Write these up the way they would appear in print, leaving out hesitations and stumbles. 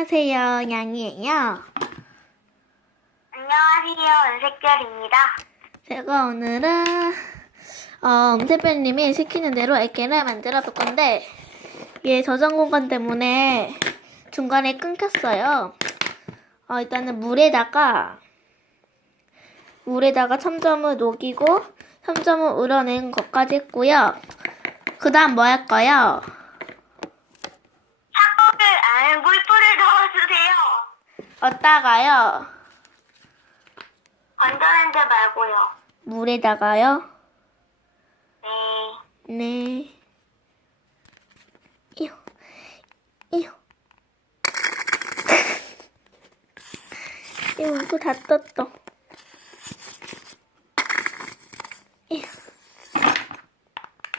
안녕하세요, 양이에요. 안녕하세요, 은색별입니다. 제가 오늘은 음세별님이 시키는 대로 애기를 만들어 볼 건데 얘 저장 공간 때문에 중간에 끊겼어요. 일단은 물에다가 첨점을 녹이고 첨점을 우러낸 것까지 했고요. 그 다음 뭐 할까요? 사과를 안에 물풀을 넣어주세요. 어디다가요? 건조렌즈 말고요. 물에다가요? 네. 네. 이요. 이거 다 떴다. 이요.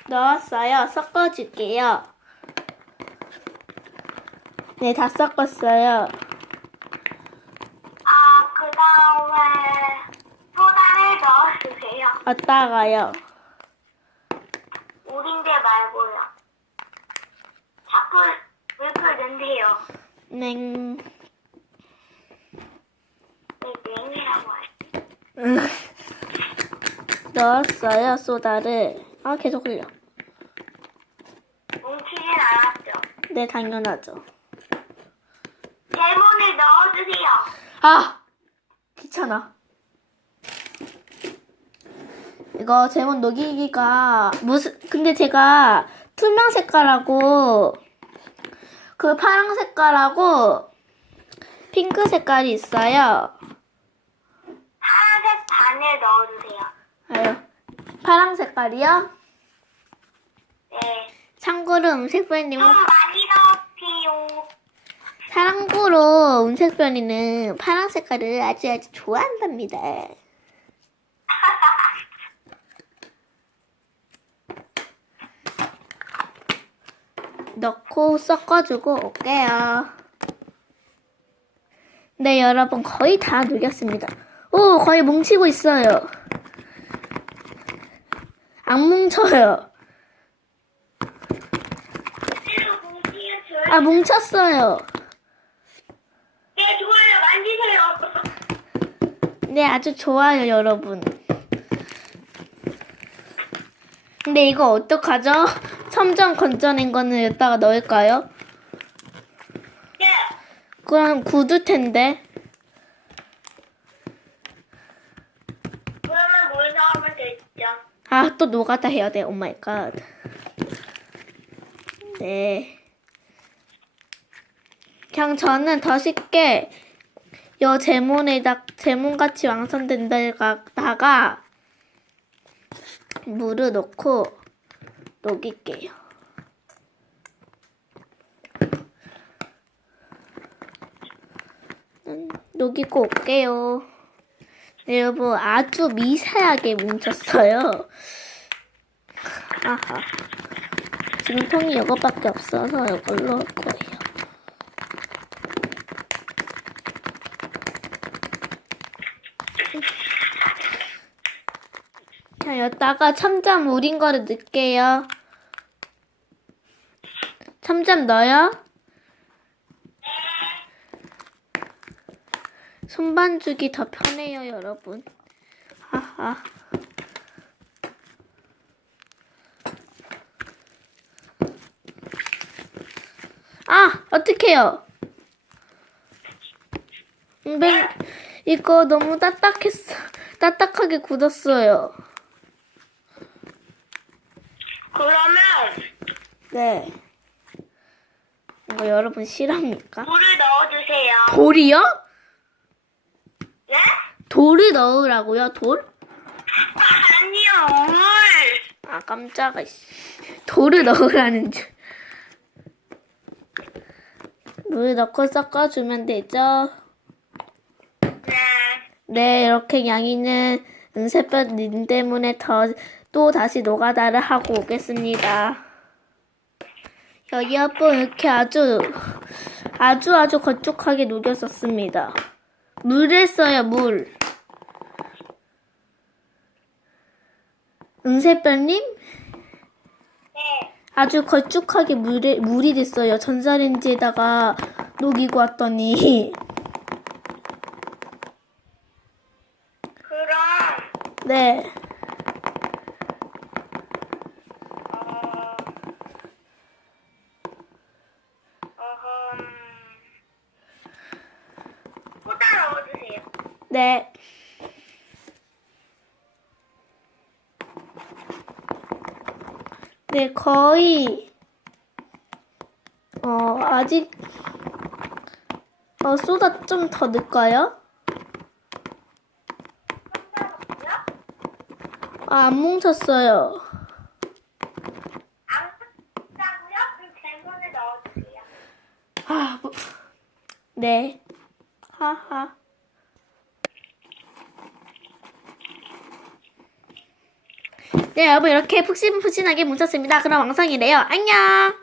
넣었어요. 섞어줄게요. 네, 다 섞었어요. 그 다음에 소다를 넣어주세요. 어디다가요? 우린데 말고요. 자꾸 물풀 넣으세요. 냉. 네, 냉이라고 하지. 넣었어요, 소다를. 계속 흘려. 뭉치진 않았죠. 네, 당연하죠. 레몬을 넣어주세요. 귀찮아. 이거 제목 녹이기가 근데 제가 투명 색깔하고 그 파랑 색깔하고 핑크 색깔이 있어요. 파란색 반을 넣어주세요. 파랑 색깔이요? 네. 참고로 음색변님은 좀 많이 넣으세요. 참고로 음색변이는 파랑 색깔을 아주 좋아한답니다. 넣고 섞어주고 올게요. 네, 여러분 거의 다 녹였습니다. 거의 뭉치고 있어요. 안 뭉쳐요. 뭉쳤어요. 네, 좋아요. 만지세요. 네, 아주 좋아요, 여러분. 근데 이거 어떡하죠? 첨점 건져낸 거는 여기다가 넣을까요? 네. 그럼 굳을 텐데. 그러면 물 넣으면 되죠. 또 노가다 해야 돼. 오 마이 갓. 네. 그냥 저는 더 쉽게 요 제몬같이 완성된 데다가 물을 넣고 녹일게요. 녹이고 올게요. 네, 여러분 아주 미세하게 뭉쳤어요. 지금 통이 이거밖에 없어서 이걸로 할 거예요. 자, 여기다가 첨점 우린 거를 넣을게요. 첨점 넣어요? 손반죽이 더 편해요, 여러분. 어떡해요? 이거 너무 딱딱하게 굳었어요. 그러면 네. 이거 여러분 싫어합니까? 물을 넣어주세요. 돌이요? 예? 돌을 넣으라고요? 돌? 아니요, 물. 깜짝아. 돌을 넣으라는 줄. 물 넣고 섞어주면 되죠? 네. 네, 이렇게 양이는 은색별 님 때문에 또 다시 노가다를 하고 오겠습니다. 여러분 이렇게 아주 건쭉하게 녹였었습니다. 물을 써요, 물. 은색별님? 네. 아주 걸쭉하게 물이 됐어요. 전자레인지에다가 녹이고 왔더니. 그럼 네. 어, 어흠, 소다 넣어주세요. 네. 네, 거의, 아직, 소다 좀 더 넣을까요? 소다 넣고요. 안 뭉쳤어요. 안 끓다고요? 그럼 쟁반에 넣어주세요. 네. 하하. 네, 여러분, 이렇게 푹신푹신하게 뭉쳤습니다. 그럼 왕성이래요. 안녕!